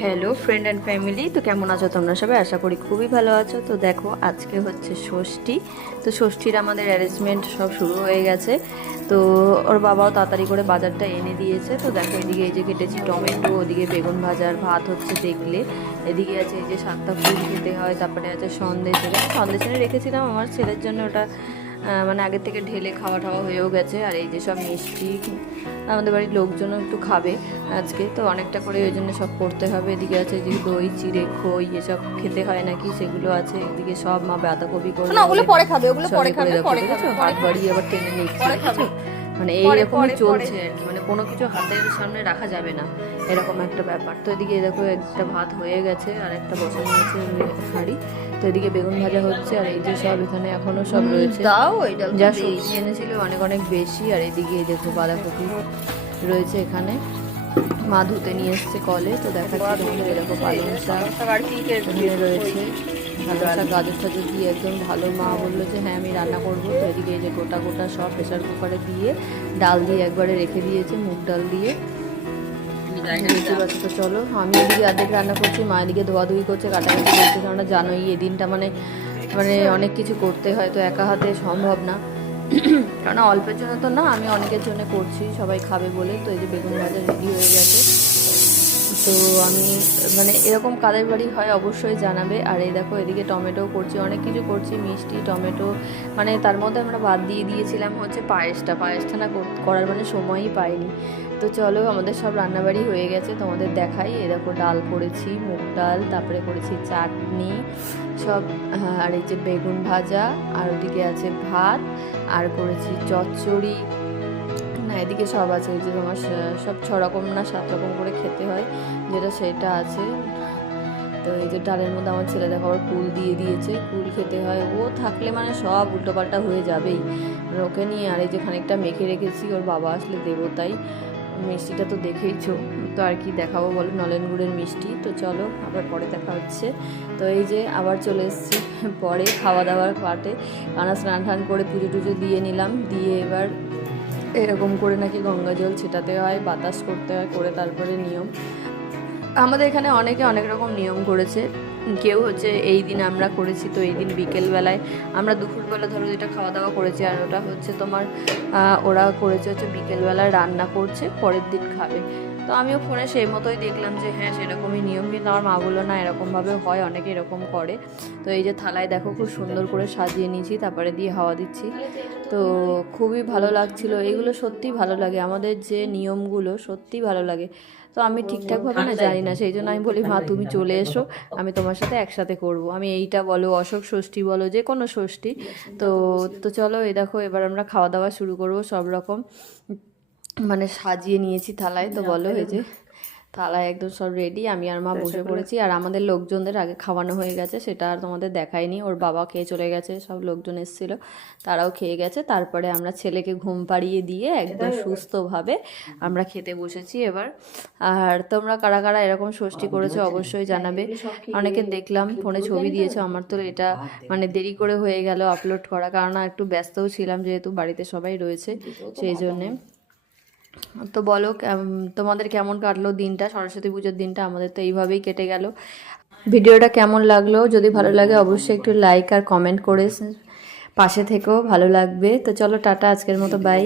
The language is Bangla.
হ্যালো ফ্রেন্ড অ্যান্ড ফ্যামিলি, তো কেমন আছো তোমরা সবাই? আশা করি খুবই ভালো আছো। তো দেখো আজকে হচ্ছে ষষ্ঠী। তো ষষ্ঠীর আমাদের অ্যারেঞ্জমেন্ট সব শুরু হয়ে গেছে। তো ওর বাবাও তাড়াতাড়ি করে বাজারটা এনে দিয়েছে। তো দেখো এদিকে এই যে কেটেছি টমেটো, ওদিকে বেগুন ভাজার ভাত হচ্ছে দেখলে, এদিকে আছে এই যে 7টা ফুল খেতে হয়, তারপরে আছে সন্দেশ। এখানে সন্দেশ এনে রেখেছিলাম আমার ছেলের জন্য, ওটা মানে আগের থেকে ঢেলে খাওয়া টাওয়া হয়েও গেছে। আর এই যে সব মিষ্টি আমাদের বাড়ির লোকজনও একটু খাবে আজকে, তো অনেকটা করে ওই জন্য সব করতে হবে। এদিকে আছে যে দই চিড়ে খই এসব খেতে হয় নাকি, সেগুলো আছে। এদিকে সব মা বাঁধাকপি করে ওগুলো পরে খাবে, ওগুলো পরে খাবে, পরে খাবে, হাত বাড়িয়ে আবার টেনে নিচ্ছে, মানে এইরকমই চলছে আর কি। মানে কোনো কিছু হাতের সামনে রাখা যাবে না, এরকম একটা ব্যাপার। তো এদিকে দেখো একটা ভাত হয়ে গেছে আর একটা বসানো আছে হাঁড়ি। তো এদিকে বেগুন ভাজা হচ্ছে আর এই যে সব এখানে এখনো সব রয়েছে, যা সবজি এনেছিল অনেক অনেক বেশি। আর এদিকে এই দেখো বাঁধাকপি রয়েছে এখানে, মা ধুতে নিয়ে এসছে কলে। তো দেখাচ্ছি তোমাদের দেখো পালং শাক এখানে রয়েছে, ভালো শাক গাজর টাজর দিয়ে একদম ভালো। মা বললো যে হ্যাঁ আমি রান্না করবো। তো এদিকে এই যে গোটা গোটা সব প্রেশার কুকারে দিয়ে ডাল দিয়ে একবারে রেখে দিয়েছে, মুগ ডাল দিয়ে। তো চলো আমি এদিকে অর্ধেক রান্না করছি, মা এদিকে ধোয়াধুয়ি করছে, কাটাকাটি করছে। কেননা জানোই এই দিনটা মানে মানে অনেক কিছু করতে হয়, তো একা হাতে সম্ভব না। কারণ অল্পের জন্য তো না, আমি অনেকের জন্য করছি, সবাই খাবে বলে। তো এই যে বেগুন ভাজা রেডি হয়ে গেছে। তো আমি মানে এরকম কাদের বাড়ি হয় অবশ্যই জানাবে। আর এই দেখো এদিকে টমেটোও করছি, অনেক কিছু করছি, মিষ্টি টমেটো। মানে তার মধ্যে আমরা বাদ দিয়ে দিয়েছিলাম হচ্ছে পায়েসটা না করার মানে সময়ই পাইনি। তো চলো আমাদের সব রান্নাবাড়ি হয়ে গেছে, তোমাদের দেখাই। এই দেখো ডাল করেছি, মুগ ডাল, তারপরে করেছি চাটনি সব, আর এই যে বেগুন ভাজা, আর ওদিকে আছে ভাত, আর করেছি চচ্চড়ি। না এদিকে সব আছে, এই যে তোমার সব 6 রকম না 7 রকম করে খেতে হয়, যেটা সেটা আছে। তো এই যে ডালের মধ্যে আমার ছেলে দেখো আবার কুল দিয়ে দিয়েছে, কুল খেতে হয়। ও থাকলে মানে সব উল্টোপাল্টা হয়ে যাবেই, মানে ওকে নিয়ে। আর এই যে খানিকটা মেখে রেখেছি, ওর বাবা আসলে দেবো তাই। মিষ্টিটা তো দেখেইছো, তো আর কি দেখাবো বলো, নলেন গুড়ের মিষ্টি। তো চলো আবার পরে দেখা হচ্ছে। তো এই যে আবার চলে এসেছি পরে খাওয়া দাওয়ার পাটে, কারণ স্নান টান করে পুজো টুজো দিয়ে নিলাম, দিয়ে এবার এরকম করে নাকি গঙ্গা জল ছেটাতে হয়, বাতাস করতে হয়, করে তারপরে নিয়ম। আমাদের এখানে অনেকে অনেক রকম নিয়ম করেছে। কেউ হচ্ছে এই দিন আমরা করেছি, তো এই দিন বিকেলবেলায় আমরা দুপুরবেলা ধরো যেটা খাওয়া দাওয়া করেছি, আর ওটা হচ্ছে তোমার ওরা করেছে হচ্ছে বিকেলবেলায় রান্না করছে, পরের দিন খাবে। তো আমিও ফোনে সেই মতোই দেখলাম যে হ্যাঁ সেরকমই নিয়ম, কিন্তু আমার মা বললো না এরকমভাবে হয়, অনেকে এরকম করে। তো এই যে থালায় দেখো খুব সুন্দর করে সাজিয়ে নিয়েছি, তারপরে দিয়ে হাওয়া দিচ্ছি। তো খুবই ভালো লাগছিল, এগুলো সত্যিই ভালো লাগে, আমাদের যে নিয়মগুলো সত্যিই ভালো লাগে। তো আমি ঠিকঠাকভাবে না জানি না, সেই জন্য আমি বলি মা তুমি চলে এসো, আমি তোমার সাথে একসাথে করব। আমি এইটা বলো, অশোক ষষ্ঠী বলো, যে কোনো ষষ্ঠী। তো তো চলো এই দেখো এবার আমরা খাওয়া দাওয়া শুরু করব। সব রকম মানে সাজিয়ে নিয়েছি থালায়। তো বলো এই যে থালায় একদম সব রেডি, আমি আর মা বসে পড়েছি। আর আমাদের লোকজনদের আগে খাওয়ানো হয়ে গেছে, সেটা আর তোমাদের দেখায়নি। ওর বাবা খেয়ে চলে গেছে, সব লোকজন এসেছিল তারাও খেয়ে গেছে। তারপরে আমরা ছেলেকে ঘুম পাড়িয়ে দিয়ে একদম সুস্থভাবে আমরা খেতে বসেছি এবার। আর তোমরা কারা কারা এরকম ষষ্ঠী করেছো অবশ্যই জানাবে। অনেকে দেখলাম ফোনে ছবি দিয়েছো, আমার তো এটা মানে দেরি করে হয়ে গেল আপলোড করা, কারণ একটু ব্যস্তও ছিলাম, যেহেতু বাড়িতে সবাই রয়েছে সেই জন্যে। তো বলো তোমাদের কেমন কাটলো দিনটা, সরস্বতী পুজোর দিনটা? আমাদের তো এইভাবেই কেটে গেল। ভিডিওটা কেমন লাগলো, যদি ভালো লাগে অবশ্যই একটু লাইক আর কমেন্ট করে পাশে থেকেও, ভালো লাগবে। তো চলো টাটা, আজকের মতো বাই।